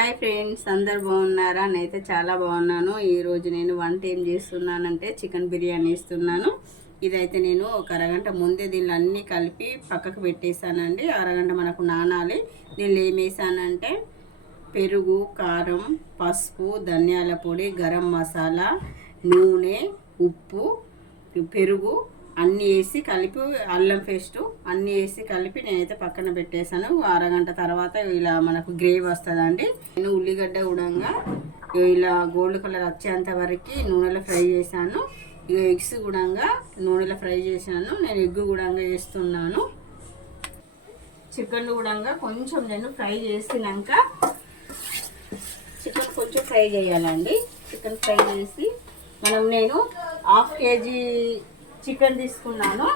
Hi friends, అందరు బాగున్నారా? నేనైతే చాలా బాగున్నాను. ఈరోజు నేను వంట ఏం చేస్తున్నానంటే చికెన్ బిర్యానీ ఇస్తున్నాను. ఇదైతే నేను ఒక అరగంట ముందే దీనిలో అన్నీ కలిపి పక్కకు పెట్టేశానండి. అరగంట మనకు నానాలి. దీనిలో ఏం వేసానంటే పెరుగు, కారం, పసుపు, ధనియాల పొడి, గరం మసాలా, నూనె, ఉప్పు, పెరుగు అన్నీ వేసి కలిపి, అల్లం పేస్ట్ అన్నీ వేసి కలిపి నేనైతే పక్కన పెట్టేశాను. అరగంట తర్వాత ఇలా మనకు గ్రేవీ వస్తుందండి. నేను ఉల్లిగడ్డ కూడా ఇలా గోల్డ్ కలర్ వచ్చేంత వరకు నూనెలో ఫ్రై చేశాను. ఇక ఎగ్స్ కూడా నూనెలో ఫ్రై చేశాను. నేను ఎగ్ కూడా వేస్తున్నాను. చికెన్ కూడా కొంచెం నేను ఫ్రై చేసినాక చికెన్ కొంచెం ఫ్రై చేయాలండి. చికెన్ ఫ్రై చేసి నేను 1/2 కేజీ చికెన్ తీసుకున్నాను.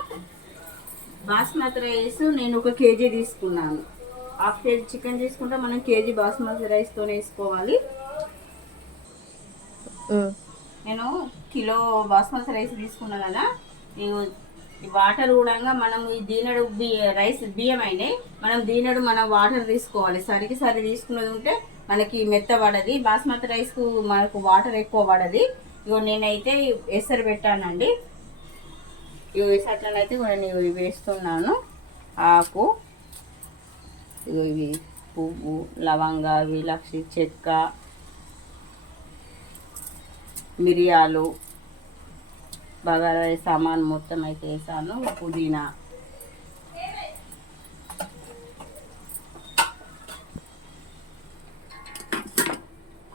బాస్మతి రైస్ నేను 1 కేజీ తీసుకున్నాను. 1/2 కేజీ చికెన్ తీసుకుంటే మనం కేజీ బాస్మతి రైస్తో వేసుకోవాలి. నేను కిలో బాస్మతి రైస్ తీసుకున్నాను కదా. నేను ఈ వాటర్ కూడా మనం ఈ దీనడు రైస్ బియ్యం అయినాయి. మనం వాటర్ తీసుకోవాలి. సరికి తీసుకున్నది ఉంటే మనకి మెత్తబడది. బాస్మతి రైస్కు మనకు వాటర్ ఎక్కువ పడది. ఇగో నేనైతే ఎసరు పెట్టానండి. ఇవి వేసేట్లనైతే నేను ఇవి వేస్తున్నాను. ఆకు, ఇవి పువ్వు, లవంగ, విలక్షి చెక్క, మిరియాలు, బగారా సామాన్ మొత్తం అయితే వేసాను. పుదీనా,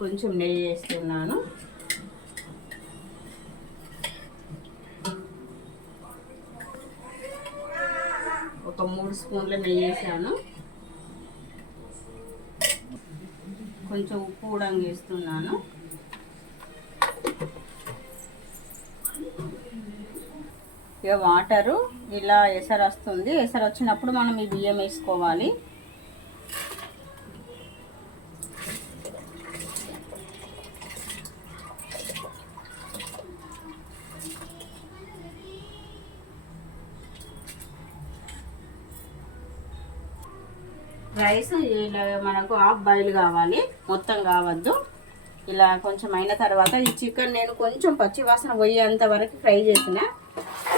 కొంచెం నెయ్యి వేస్తున్నాను. ఒక 3 స్పూన్ల నెయ్యి వేసాను. కొంచెం ఉప్పు కూడా వేస్తున్నాను. ఇక వాటరు ఇలా ఎసరు వస్తుంది. ఎసరు వచ్చినప్పుడు మనం ఈ బియ్యం వేసుకోవాలి. రైస్ ఇలా మనకు హాఫ్ బాయిల్ కావాలి, మొత్తం కావద్దు. ఇలా కొంచెం అయిన తర్వాత ఈ చికెన్ నేను కొంచెం పచ్చివాసన పోయేంత వరకు ఫ్రై చేసిన.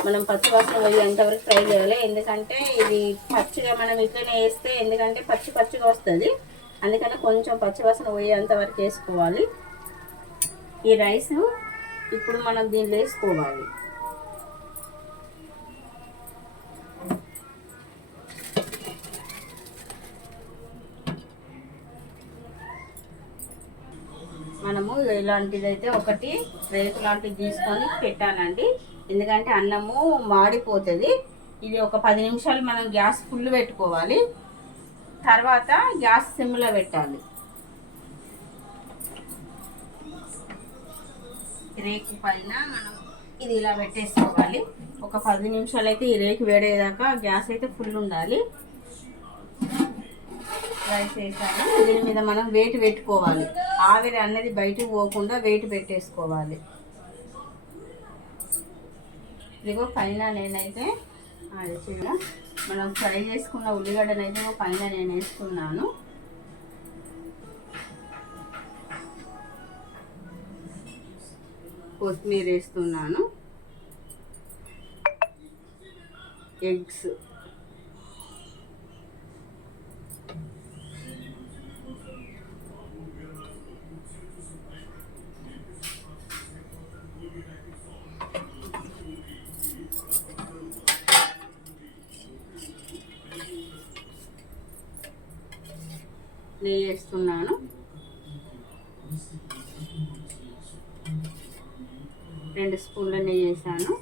మనం పచ్చివాసన పోయేంత వరకు ఫ్రై చేయాలి. ఎందుకంటే ఇది పచ్చిగా మనం ఇట్లనే వేస్తే ఎందుకంటే పచ్చిగా వస్తుంది. అందుకని కొంచెం పచ్చివాసన పోయేంత వరకు వేసుకోవాలి. ఈ రైస్ ఇప్పుడు మనం దీనిలో వేసుకోవాలి. మనము ఇలాంటిదైతే ఒకటి రేకు లాంటిది తీసుకొని పెట్టానండి. ఎందుకంటే అన్నము మాడిపోతుంది. ఇది ఒక 10 నిమిషాలు మనం గ్యాస్ ఫుల్ పెట్టుకోవాలి. తర్వాత గ్యాస్ సిమ్లో పెట్టాలి. రేకు పైన మనం ఇది ఇలా పెట్టేసుకోవాలి. ఒక 10 నిమిషాలు అయితే ఈ రేకు వేడేదాకా గ్యాస్ అయితే ఫుల్ ఉండాలి. రైస్ వేసాను. దీని మీద మనం వెయిట్ పెట్టుకోవాలి. ఆవిరి అన్నది బయటకు పోకుండా వెయిట్ పెట్టేసుకోవాలి. ఇదిగో పైన నేనైతే మనం ఫ్రై చేసుకున్న ఉల్లిగడ్డనైతే పైన నేను వేసుకున్నాను. కొత్తిమీర వేస్తున్నాను. ఎగ్స్, నెయ్యి వేస్తున్నాను. 2 స్పూన్ల నెయ్యి వేసాను.